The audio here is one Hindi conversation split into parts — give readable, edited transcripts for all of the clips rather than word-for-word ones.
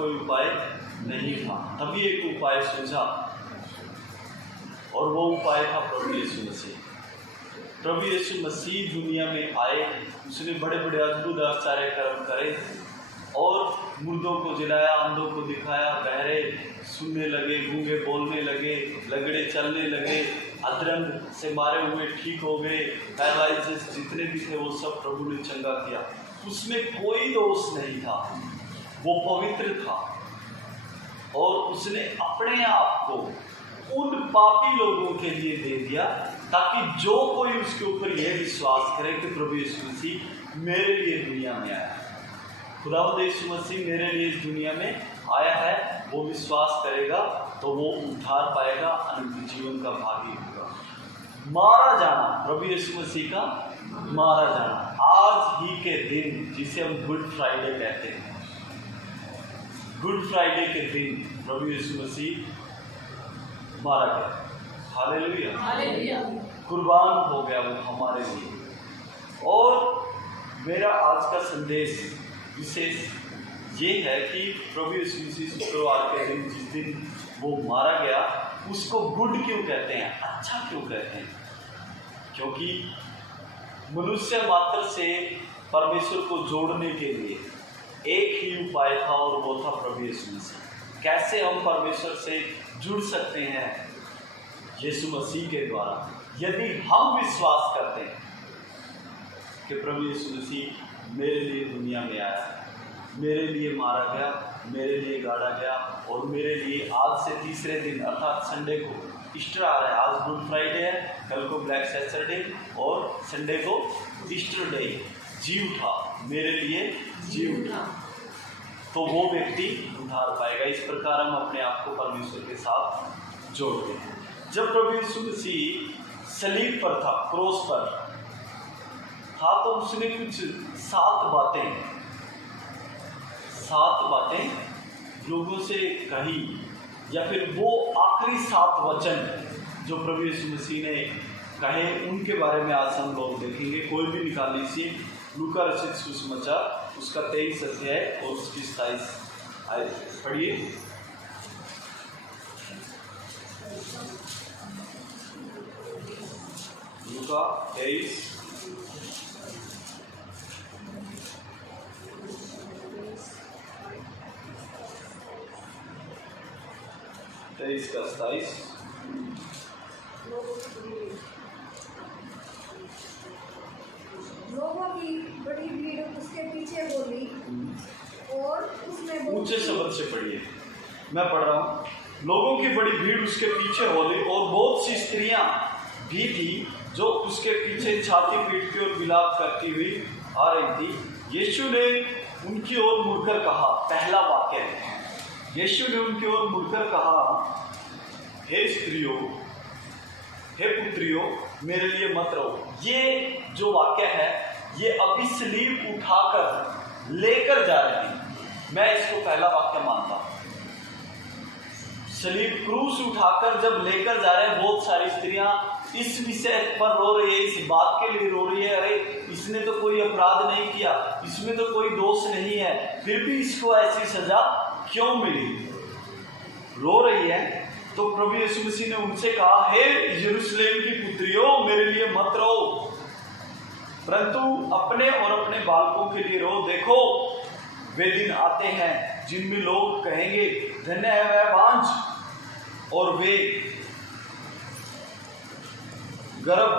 कोई उपाय नहीं था। तभी एक उपाय सूझा और वो उपाय था प्रभु यीशु मसीह। प्रभु यीशु मसीह दुनिया में आए, उसने बड़े बड़े अद्भुत आश्चर्य कर्म करे और मुर्दों को जिलाया, अंधों को दिखाया, बहरे सुनने लगे, गूंगे बोलने लगे, लगड़े चलने लगे, अधरंग से मारे हुए ठीक हो गए, पैरालाइसिस जितने भी थे वो सब प्रभु ने चंगा किया। उसमें कोई दोष नहीं था, वो पवित्र था और उसने अपने आप को उन पापी लोगों के लिए दे दिया ताकि जो कोई उसके ऊपर यह विश्वास करे कि प्रभु यीशु मसीह मेरे लिए दुनिया में आया, खुदावंद यीशु मसीह मेरे लिए इस दुनिया में आया है, वो विश्वास करेगा तो वो उद्धार पाएगा, अनंत जीवन का भागी होगा। मारा जाना, प्रभु यीशु मसीह का मारा जाना, आज ही के दिन जिसे हम गुड फ्राइडे कहते हैं, गुड फ्राइडे के दिन प्रभु यीशु मसीह मारा गया। हालेलुया, हालेलुया, कुर्बान हो गया वो हमारे लिए। और मेरा आज का संदेश विशेष ये है कि प्रभु यीशु मसीह शुक्रवार के दिन, जिस दिन वो मारा गया, उसको गुड क्यों कहते हैं, अच्छा क्यों कहते हैं? क्योंकि मनुष्य मात्र से परमेश्वर को जोड़ने के लिए एक ही उपाय था और वो था प्रभु यीशु मसीह। कैसे हम परमेश्वर से जुड़ सकते हैं? यीशु मसीह के द्वारा। यदि हम विश्वास करते हैं कि प्रभु यीशु मसीह मेरे लिए दुनिया में आया, मेरे लिए मारा गया, मेरे लिए गाड़ा गया और मेरे लिए आज से तीसरे दिन अर्थात संडे को, ईस्टर आ रहा है, आज गुड फ्राइडे है, कल को ब्लैक सैटरडे और संडे को ईस्टर डे, जी उठा, मेरे लिए जी उठा, तो वो व्यक्ति उद्धार पाएगा। इस प्रकार हम अपने आप को परमेश्वर के साथ जोड़ते हैं। जब प्रभु यीशु मसीह सलीब पर था, क्रॉस पर था, तो उसने कुछ 7 बातें लोगों से कही, या फिर वो आखिरी 7 वचन जो प्रभु यीशु मसीह ने कहे, उनके बारे में आज हम लोग देखेंगे। कोई भी निकाल लीजिए, लूका रचित सुसमाचार उसका 23 अध्याय और उसकी 27 आयत पढ़िए। लूका 23 का 27। लोगों की बड़ी भीड़ उसके पीछे बोली और उसमें ऊंचे शब्द से पढ़िए, मैं पढ़ रहा हूँ। लोगों की बड़ी भीड़ उसके पीछे बोली और बहुत सी स्त्रियां भी थी जो उसके पीछे छाती पीटती और विलाप करती हुई आ रही थी। यीशु ने उनकी ओर मुड़कर कहा, पहला वाक्य, यीशु ने उनकी ओर मुड़कर कहा, हे स्त्रियों, हे पुत्रियों, मेरे लिए मत रहो। ये जो वाक्य है, ये अभी सलीब उठाकर लेकर जा रहे हैं, मैं इसको पहला वाक्य मानता हूं। सलीब क्रूस उठाकर जब लेकर जा रहे हैं, बहुत सारी स्त्रियां इस विषय पर रो रही है, इस बात के लिए रो रही है, अरे इसने तो कोई अपराध नहीं किया, इसमें तो कोई दोष नहीं है, फिर भी इसको ऐसी सजा क्यों मिली, रो रही है। तो प्रभु यीशु मसीह ने उनसे कहा, हे यरूशलेम की पुत्रियों, मेरे लिए मत रो, परंतु अपने और अपने बालकों के लिए रो। देखो वे दिन आते हैं जिनमें लोग कहेंगे, धन्य है वह बांझ और वे गर्भ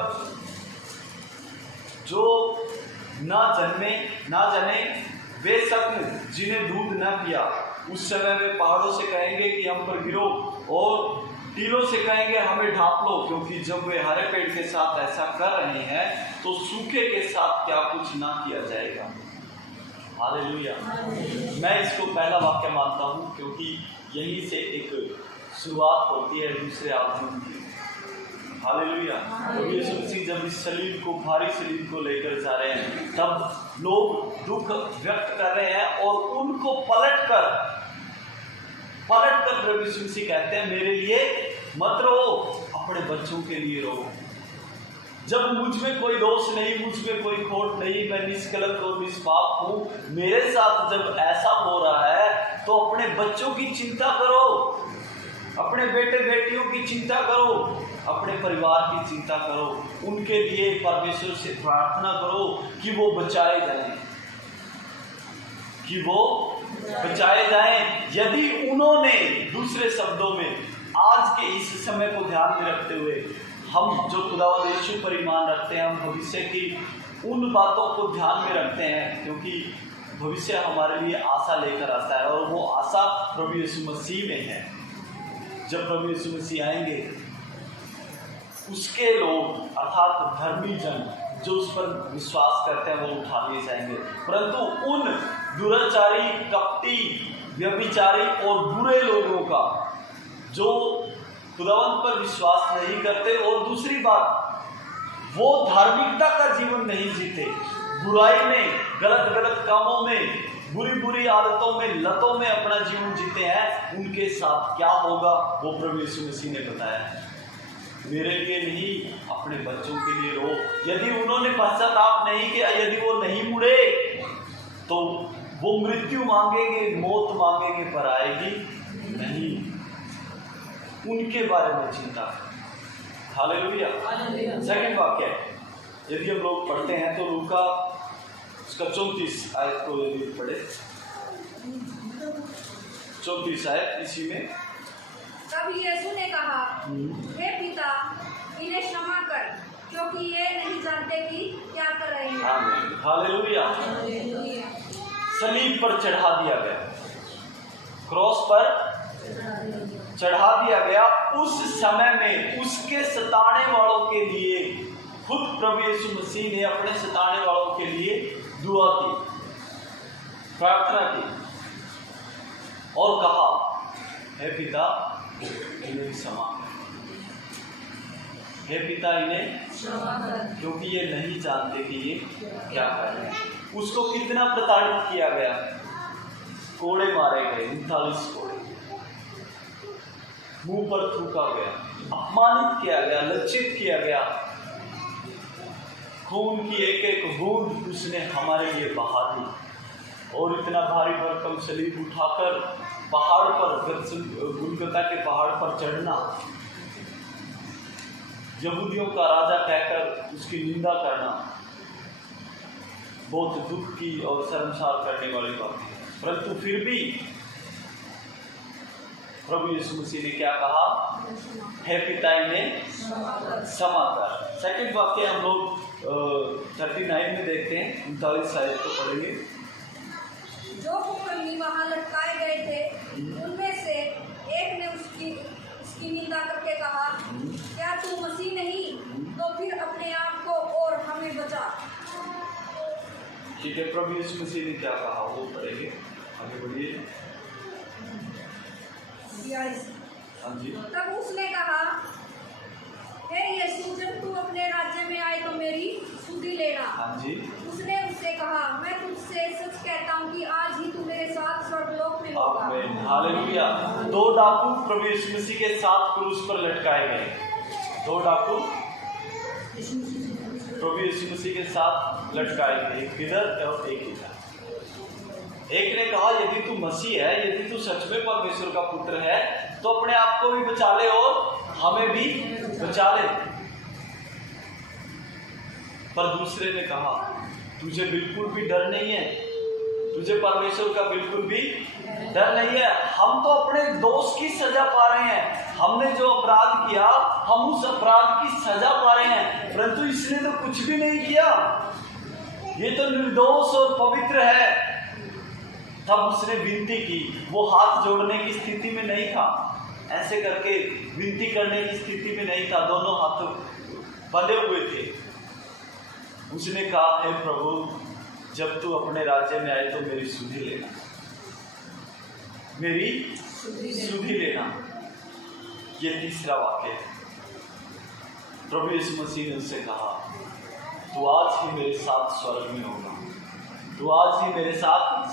जो ना जने, वे सब जिन्हें दूध न पिया। उस समय वे पहाड़ों से कहेंगे कि हम पर गिरो और टीलों से कहेंगे हमें ढांप लो, क्योंकि जब वे हरे पेड़ के साथ ऐसा कर रहे हैं तो सूखे के साथ क्या कुछ ना किया जाएगा। हालेलुया। मैं इसको पहला वाक्य मानता हूँ क्योंकि यहीं से एक शुरुआत होती है दूसरे आगमन की। हालेलुया। तो यीशु मसीह जब इस सलीब को, भारी सलीब को लेकर जा रहे हैं, तब लोग दुख व्यक्त कर रहे हैं और उनको पलट कर प्रभु यीशु मसीह कहते हैं, मेरे लिए मत रो, अपने बच्चों के लिए रो। जब मुझ में कोई दोष नहीं, मुझ में कोई खोट नहीं, मैं निष्कलंक और निष्पाप हूँ, मेरे साथ जब ऐसा हो रहा है तो अपने बच्चों की चिंता करो, अपने बेटे बेटियों की चिंता करो, अपने परिवार की चिंता करो, उनके लिए परमेश्वर से प्रार्थना करो कि वो बचाए जाएं, कि वो बचाए जाएं। यदि उन्होंने, दूसरे शब्दों में आज के इस समय को ध्यान में रखते हुए, हम जो खुदावंद यीशु पर ईमान रखते हैं, हम भविष्य की उन बातों को ध्यान में रखते हैं, क्योंकि भविष्य हमारे लिए आशा लेकर आता है और वो आशा प्रभु यीशु मसीह में है। जब प्रभु यीशु मसीह आएंगे, उसके लोग अर्थात धर्मी जन जो उस पर विश्वास करते हैं वो उठा लिए जाएंगे, परंतु उन दुराचारी, कपटी, व्यभिचारी और बुरे लोगों का जो खुदावंत पर विश्वास नहीं करते, और दूसरी बात वो धार्मिकता का जीवन नहीं जीते, बुराई में, गलत गलत कामों में, बुरी बुरी आदतों में, लतों में अपना जीवन जीते हैं, उनके साथ क्या होगा वो प्रभु यीशु मसीह ने बताया है। मेरे लिए नहीं, अपने बच्चों के लिए रो। यदि उन्होंने पश्चाताप नहीं किया, यदि वो नहीं मुड़े, तो वो मृत्यु मांगेंगे, मौत मांगेंगे, पर आएगी नहीं। उनके बारे में चिंता करें। हालेलुया। सेकंड वाक्य है, यदि हम लोग पढ़ते हैं तो लूका उसका 34 आयत को यदि पढ़े, 34 आयत इसी में। तब यीशु ने कहा, हे पिता, इन्हें क्षमा कर, क्योंकि ये नहीं जानते कि क्या कर रहे हैं। आमीन। हालेलुया। सलीब पर चढ़ा दिया गया, क्रॉस पर चढ़ा दिया गया। उस समय में उसके सताने वालों के लिए खुद प्रभु यीशु मसीह ने अपने सताने वालों के लिए दुआ की, प्रार्थना की और कहा, हे पिता इन्हें क्षमा कर, हे पिता इन्हें क्षमा कर, क्योंकि ये नहीं जानते कि ये क्या कर रहे हैं। उसको कितना प्रताड़ित किया गया, कोड़े मारे गए, 39 कोड़े, मुंह पर थूका गया, अपमानित किया गया, लज्जित किया गया, खून की एक एक बूंद उसने हमारे लिए बहा दी। और इतना भारी भरकम सलीब उठाकर पहाड़ पर, गुलगुता के पहाड़ पर चढ़ना, यहूदियों का राजा कहकर उसकी निंदा करना, बहुत दुख की और शर्मसार करने वाली बात है। परंतु फिर भी प्रभु यीशु मसीह ने क्या कहा, हे पिता इन्हें क्षमा कर। सेकंड वाक्य हम लोग 39 में देखते हैं, 39 आयत को पढ़ेंगे। जो कुकर्मी वहां लटकाए गए थे, उनमें से एक ने उसकी निंदा करके कहा, क्या तू मसीह नहीं, तो फिर अपने आप को और हमें बचा। ठीक है, प्रभु यीशु मसीह ने क्या कहा वो पढ़ेंगे, आगे बढ़िए। हाँ जी। तब उसने कहा, हे यीशु, जब तू अपने राज्य में आए तो मेरी सुधि लेना। हाँ जी। उसने उससे कहा, मैं तुझसे सच कहता हूँ कि आज ही तू मेरे साथ स्वर्गलोक में होगा। आमीन। हालेलुया। 2 डाकू प्रभु यीशु मसीह के साथ क्रूस पर लटकाए गए, 2 डाकू प्रभु यीशु मसीह के साथ लटकाए गए, एक इधर और एक इधर। एक ने कहा, यदि तू मसीह है, यदि तू सच में परमेश्वर का पुत्र है, तो अपने आप को भी बचा ले और हमें भी बचा ले। पर दूसरे ने कहा, तुझे बिल्कुल भी डर नहीं है, तुझे परमेश्वर का बिल्कुल भी डर नहीं है। हम तो अपने दोष की सजा पा रहे हैं, हमने जो अपराध किया हम उस अपराध की सजा पा रहे हैं, परंतु इसने तो कुछ भी नहीं किया, ये तो निर्दोष और पवित्र है। तब उसने विनती की, वो हाथ जोड़ने की स्थिति में नहीं था, ऐसे करके विनती करने की स्थिति में नहीं था, दोनों हाथ बंधे हुए थे। उसने कहा, हे प्रभु, जब तू अपने राज्य में आए तो मेरी सुधि लेना, मेरी सुधि लेना। ये तीसरा वाक्य है। प्रभु यीशु मसीह ने उससे कहा, तू आज ही मेरे साथ स्वर्ग में होगा, तू आज ही मेरे साथ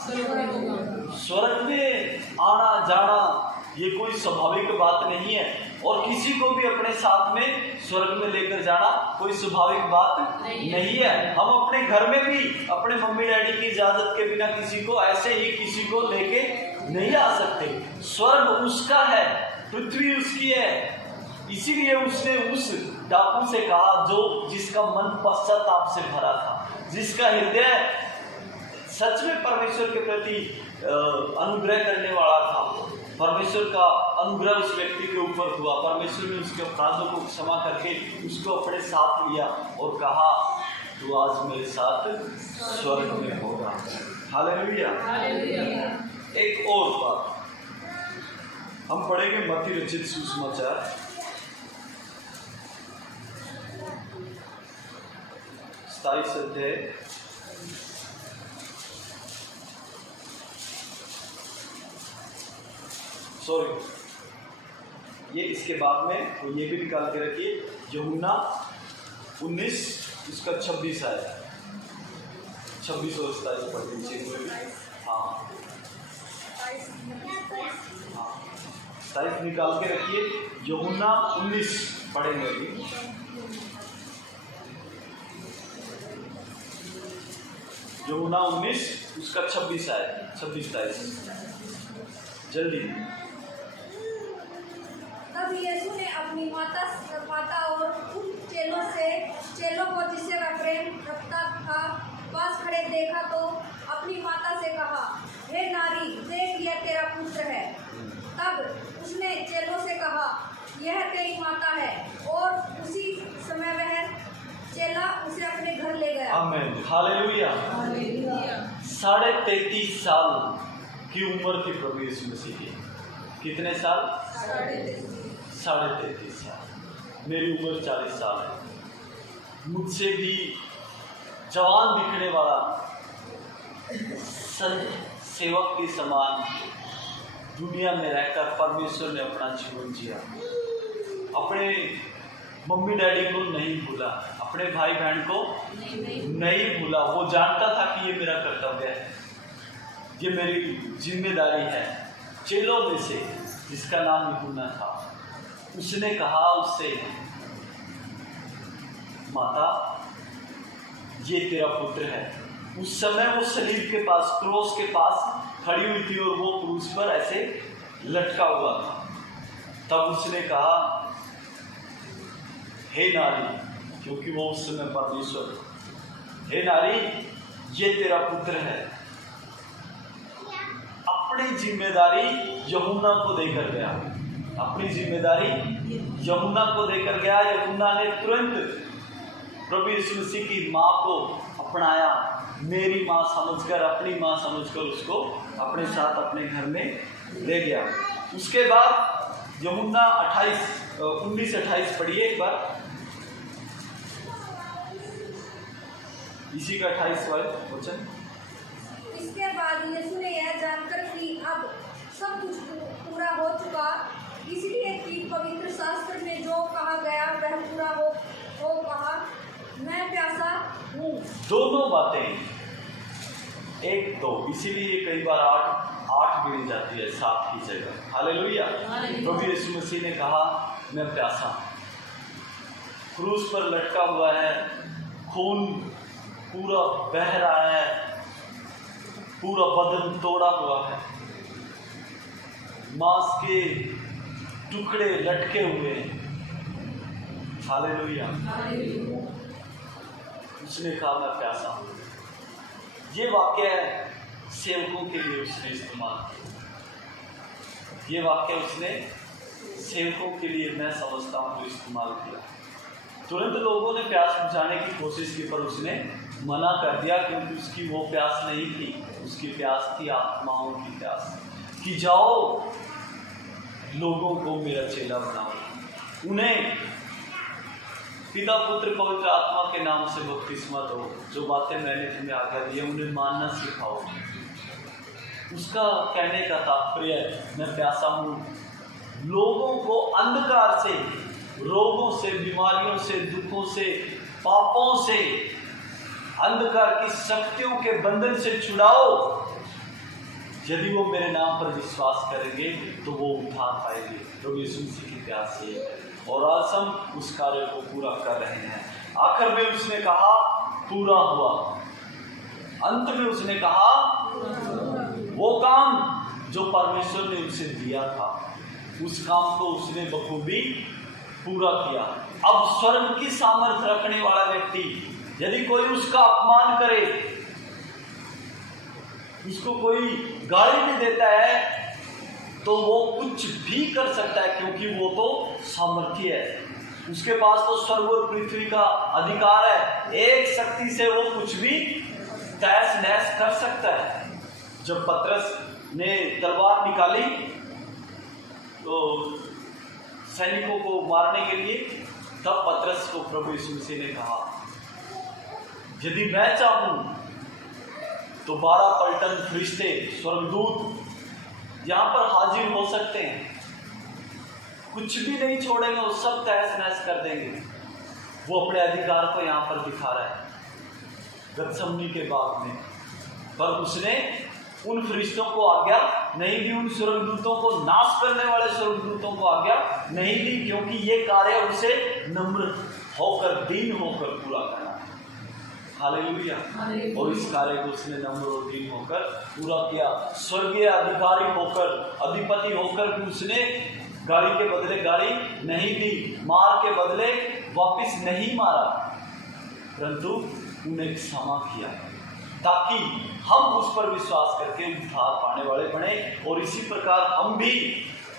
स्वर्ग में आना जाना ये कोई स्वाभाविक बात नहीं है। और किसी को भी अपने साथ में स्वर्ग में लेकर जाना कोई स्वाभाविक बात नहीं है। हम अपने घर में भी अपने मम्मी डैडी की इजाजत के बिना किसी को ऐसे ही किसी को लेके नहीं आ सकते। स्वर्ग उसका है, पृथ्वी उसकी है। इसीलिए उसने उस डाकू से कहा जो जिसका मन पश्चाताप से भरा था, जिसका हृदय सच में परमेश्वर के प्रति अनुग्रह करने वाला था। परमेश्वर का अनुग्रह उस व्यक्ति के ऊपर हुआ। परमेश्वर ने उसके अपराधों को क्षमा करके उसको अपने साथ लिया और कहा तू आज मेरे साथ स्वर्ग में होगा। हालेलुया। एक और बात हम पढ़ेंगे मत्ती रचित सुसमाचार 27 अध्याय 19 ये इसके बाद में तो ये भी निकाल के रखिए। यूहन्ना 19 उसका 26 आया, 26 और 27 पढ़ लीजिए। हाँ 27 निकाल के रखिए। यूहन्ना 19 पढ़ेंगे अभी। यूहन्ना 19 उसका 26 आया, 26-27 जल्दी। तब यीशु ने अपनी माता और उन चेलों को जिसे वह प्रेम रखता था पास खड़े देखा तो अपनी माता से कहा, हे नारी, देख यह तेरा पुत्र है। तब उसने चेलों से कहा, यह तेरी माता है। और उसी समय वह चेला उसे अपने घर ले गया। आमीन। हालेलुया। 33.5 साल की उम्र थी प्रभु यीशु मसीह की। कितने साल? 33.5 साल। मेरी उम्र 40 साल है। मुझसे भी जवान दिखने वाला संत सेवक के समान दुनिया में रहकर परमेश्वर ने अपना जीवन जिया। अपने मम्मी डैडी को नहीं भूला, अपने भाई बहन को नहीं भूला। वो जानता था कि ये मेरा कर्तव्य है, ये मेरी जिम्मेदारी है। चेलों में से जिसका नाम यूहन्ना था, उसने कहा उससे, माता ये तेरा पुत्र है। उस समय वो सलीब के पास, क्रोस के पास खड़ी हुई थी और वो क्रूस पर ऐसे लटका हुआ था। तब उसने कहा, हे नारी, क्योंकि वो उस समय परमेश्वर, हे नारी ये तेरा पुत्र है। अपनी जिम्मेदारी यूहन्ना को देकर गया, अपनी जिम्मेदारी यूहन्ना को देकर गया। यूहन्ना ने तुरंत प्रभु यीशु मसीह की माँ को अपनाया, मेरी माँ समझकर, अपनी माँ समझकर उसको अपने साथ अपने घर में ले गया। उसके बाद यूहन्ना 19-28 पढ़िए एक बार, इसी का 28वां वचन। इसके बाद यीशु ने यह जानकर कि अब सब कुछ पूरा हो चुका, इसलिए कि पवित्र शास्त्र में जो कहा गया वह पूरा हो कहा, मैं प्यासा हूँ। दोनों बातें, 1-2, इसीलिए कई बार 8 गिनी जाती है 7 की जगह। हालेलुया। प्रभु यीशु मसीह ने कहा, मैं प्यासा हूँ। क्रूस पर लटका हुआ है, खून पूरा बह रहा है, पूरा बदन तोड़ा हुआ है, मांस के टुकड़े लटके हुए हैं। हालेलुया। उसने कहा, मैं प्यासा हूँ। ये वाक्य सेवकों के लिए उसने इस्तेमाल किया। ये वाक्य उसने सेवकों के लिए, मैं समझता हूँ, इस्तेमाल किया। तुरंत लोगों ने प्यास बुझाने की कोशिश की, पर उसने मना कर दिया, क्योंकि उसकी वो प्यास नहीं थी। उसकी प्यास थी आत्माओं की प्यास, कि जाओ लोगों को मेरा चेला बनाओ, उन्हें पिता पुत्र पवित्र आत्मा के नाम से बपतिस्मा दो, जो बातें मैंने तुम्हें आज्ञा दी है उन्हें मानना सिखाओ। उसका कहने का तात्पर्य, मैं प्यासा हूँ, लोगों को अंधकार से, रोगों से, बीमारियों से, दुखों से, पापों से, अंधकार की शक्तियों के बंधन से छुड़ाओ। यदि वो मेरे नाम पर विश्वास करेंगे तो वो उद्धार पाएंगे। प्रभु यीशु मसीह की प्यार से और आज हम उस कार्य को पूरा कर रहे हैं। आखिर में उसने कहा पूरा हुआ, अंत में उसने कहा वो काम जो परमेश्वर ने उसे दिया था उस काम को उसने बखूबी पूरा किया। अब स्वर्ग की सामर्थ्य रखने वाला व्यक्ति यदि कोई उसका अपमान करे, उसको कोई गाली भी देता है, तो वो कुछ भी कर सकता है क्योंकि वो तो सामर्थ्य है, उसके पास तो स्वर्ग और पृथ्वी का अधिकार है। एक शक्ति से वो कुछ भी तहस नहस कर सकता है। जब पतरस ने तलवार निकाली तो सैनिकों को मारने के लिए, तब पतरस को प्रभु यीशु मसीह ने कहा यदि मैं चाहूं तो 12 पलटन फरिश्ते स्वर्गदूत यहां पर हाजिर हो सकते हैं, कुछ भी नहीं छोड़ेंगे, वो सब तहस नहस कर देंगे। वो अपने अधिकार को यहां पर दिखा रहा है गतसमनी के बाग में, पर उसने उन फरिश्तों को आज्ञा नहीं दी, उन स्वर्गदूतों को, नाश करने वाले स्वर्गदूतों को आज्ञा नहीं दी, क्योंकि ये कार्य उसे नम्र होकर, दीन होकर पूरा करना है। हालेलुया। और इस कार्य को उसने नम्र और दीन होकर पूरा किया। स्वर्गीय अधिकारी होकर, अधिपति होकर भी उसने गाड़ी के बदले गाड़ी नहीं दी, मार के बदले वापिस नहीं मारा, परंतु उन्हें क्षमा किया ताकि हम उस पर विश्वास करके उद्धार पाने वाले बने और इसी प्रकार हम भी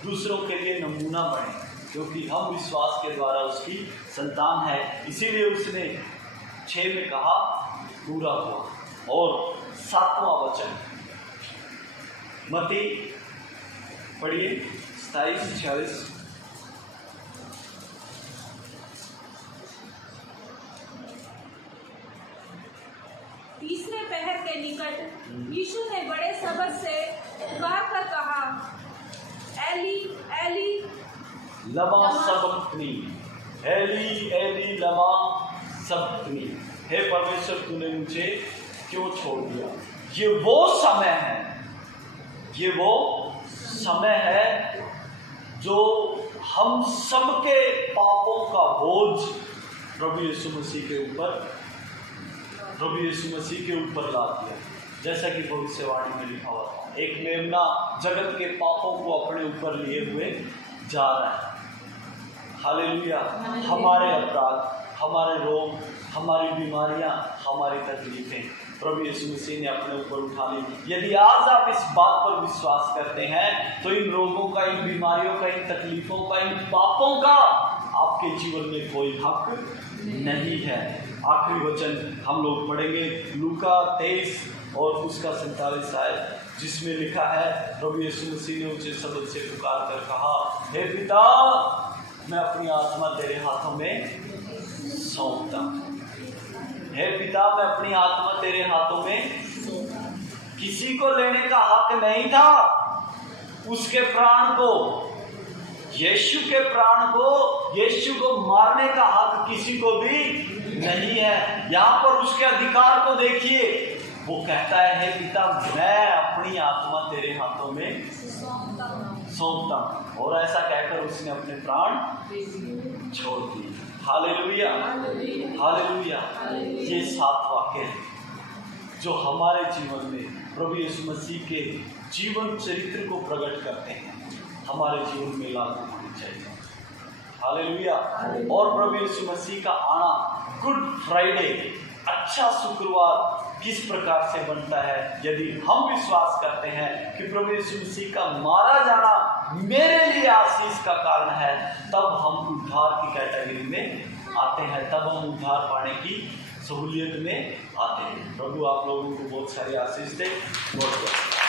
दूसरों के लिए नमूना बने, क्योंकि हम विश्वास के द्वारा उसकी संतान है। इसीलिए उसने 6 में कहा पूरा हुआ। और 7वां वचन मत्ती पढ़िए 27-46। तीसरे पहर के निकट यीशु ने बड़े शब्द से पुकार कर कहा, एली एली लमा सबक्तनी, एली एली लमा सबक्तनी, हे परमेश्वर तूने मुझे क्यों छोड़ दिया। ये वो समय है, ये वो समय है जो हम सबके पापों का बोझ प्रभु यीशु मसीह के ऊपर ला दिया। जैसा कि भविष्यवाणी में लिखा हुआ था, एक मेमना जगत के पापों को अपने ऊपर लिए हुए जा रहा है। हालेलुया। हमारे अपराध, हमारे रोग, हमारी बीमारियां, हमारी तकलीफें प्रभु यीशु मसीह ने अपने ऊपर उठा ली। यदि आज आप इस बात पर विश्वास करते हैं तो इन रोगों का, इन बीमारियों का, इन तकलीफों का, इन पापों का आपके जीवन में कोई हक नहीं है। आखिरी वचन हम लोग पढ़ेंगे लूका 23 और उसका 47 आयत, जिसमें लिखा है प्रभु यीशु मसीह ने ऊंचे शब्द से पुकार कर कहा, हे पिता मैं अपनी आत्मा तेरे हाथों में सौंपता हूं। हे पिता मैं अपनी आत्मा तेरे हाथों में। किसी को लेने का हक नहीं था उसके प्राण को, यीशु के प्राण को, यीशु को मारने का हक किसी को भी नहीं है। यहाँ पर उसके अधिकार को देखिए, वो कहता है हे पिता मैं अपनी आत्मा तेरे हाथों में सौंपता हूं, और ऐसा कहकर उसने अपने प्राण छोड़ दिए। Hallelujah, hallelujah. ये 7 वाक्य हैं जो हमारे जीवन में प्रभु यीशु मसीह के जीवन चरित्र को प्रकट करते हैं, हमारे जीवन में लागू होनी चाहिए। हालेलुया। और प्रभु यीशु मसीह का आना, गुड फ्राइडे, अच्छा शुक्रवार किस प्रकार से बनता है, यदि हम विश्वास करते हैं कि प्रभु यीशु मसीह का मारा जाना मेरे लिए आशीष का कारण है, तब हम उद्धार की कैटेगरी में आते हैं, तब हम उद्धार पाने की सहूलियत में आते हैं। प्रभु आप लोगों को बहुत सारी आशीष दे। बहुत